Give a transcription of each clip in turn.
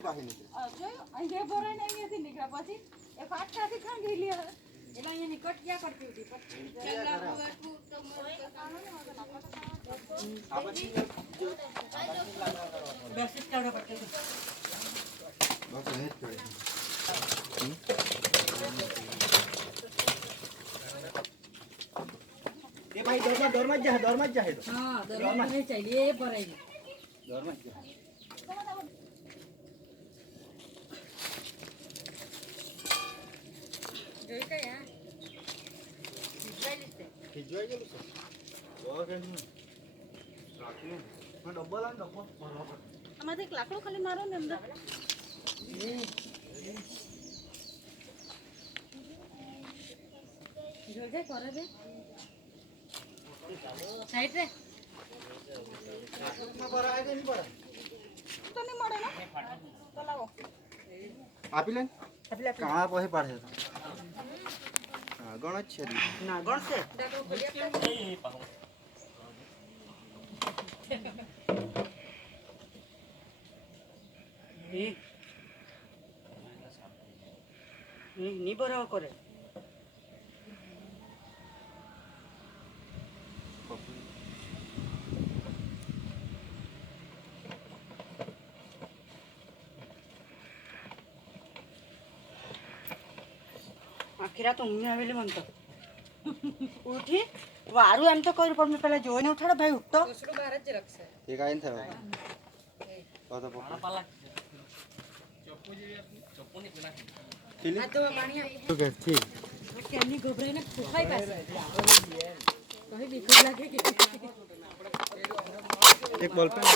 અહીંયા ભરાય ને અહીંયાથી નીકળ્યા પછી એ ફાટકાથી ખાંડ ગઈ એટલે અહીંયાની કટ ક્યાં કરતી હતી એ ભાઈ દોરમાં જ જાય હા દોરમાં નહીં ચાલી એ ભરાય દોરમાં જ જાય જોઈ કયા ખીજવાઈ ગયેલું છે જોવા કે રાખીને ડબ્બો લાવ ડબ્બો બરાબર આમાંથી એક લાકડું ખાલી મારો ને અંદર જોજે કરે દે સાઈડ રે માં ભરાય કે નહીં ભરાય તો નહીં મળે ને તો લાવો આપી લે કાણા પછી પાડે હા ગણ જ છે ના ગણશે ડાકો ખોલી આપતા ની બરાબર કરે આખીરા તો ઊંઘી આવેલી મને તો ઉઠી વારું એમ તો કર્યું પણ મેં પેલા જોઈને ઉઠાડો ભાઈ ઉઠતો બહાર જ રખશે એ કાઈ થાય પાતો પાલા ખીલી આ તો પાણી આવી ઓકે ઠીક કેની ગભરાઈને ફૂફાઈ પાસે કહી બીક લાગે કે એક બોલ પેન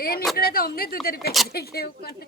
એ નીકળે તો અમને તું જરી પેક દે કે એવું કોને